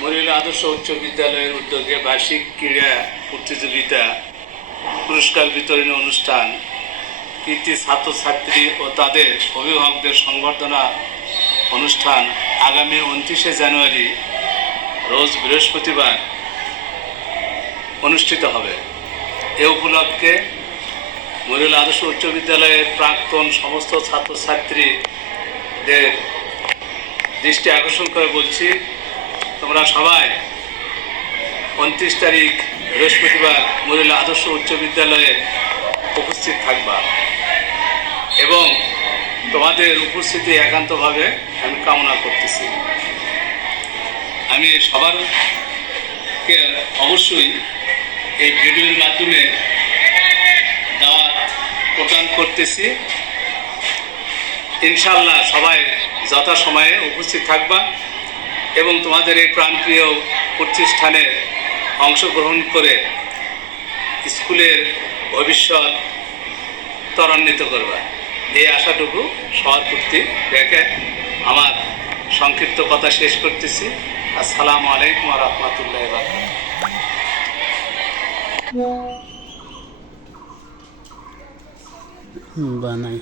মরিলা আদর্শ উচ্চ বিদ্যালয়ের উদ্যোগে বার্ষিক ক্রীড়া প্রতিযোগিতা পুরস্কার বিতরণী অনুষ্ঠান, কৃতি ছাত্রছাত্রী ও তাদের অভিভাবকদের সংবর্ধনা অনুষ্ঠান আগামী 29শে জানুয়ারি রোজ বৃহস্পতিবার অনুষ্ঠিত হবে। এ উপলক্ষে মরিলা আদর্শ উচ্চ বিদ্যালয়ের প্রাক্তন সমস্ত ছাত্রছাত্রীদের দৃষ্টি আকর্ষণ করে বলছি, তোমরা সবাই 29 তারিখ বৃহস্পতিবার মরিলা আদর্শ উচ্চ বিদ্যালয়ে উপস্থিত থাকবা এবং তোমাদের উপস্থিতি একান্তভাবে আমি কামনা করতেছি। আমি সবারকে অবশ্যই এই ভিডিওর মাধ্যমে দাওয়াত প্রদান করতেছি। ইনশাআল্লাহ সবাই যথাসময়ে উপস্থিত থাকবা এবং তোমাদের এই প্রাণপ্রিয় প্রতিষ্ঠানে অংশগ্রহণ করে স্কুলের ভবিষ্যৎ ত্বরান্বিত করবা, এই আশাটুকু সবার প্রতি রেখে আমার সংক্ষিপ্ত কথা শেষ করতেছি। আসসালামু আলাইকুম ওয়া রাহমাতুল্লাহি ওয়া বারাকাতুহু। বানাই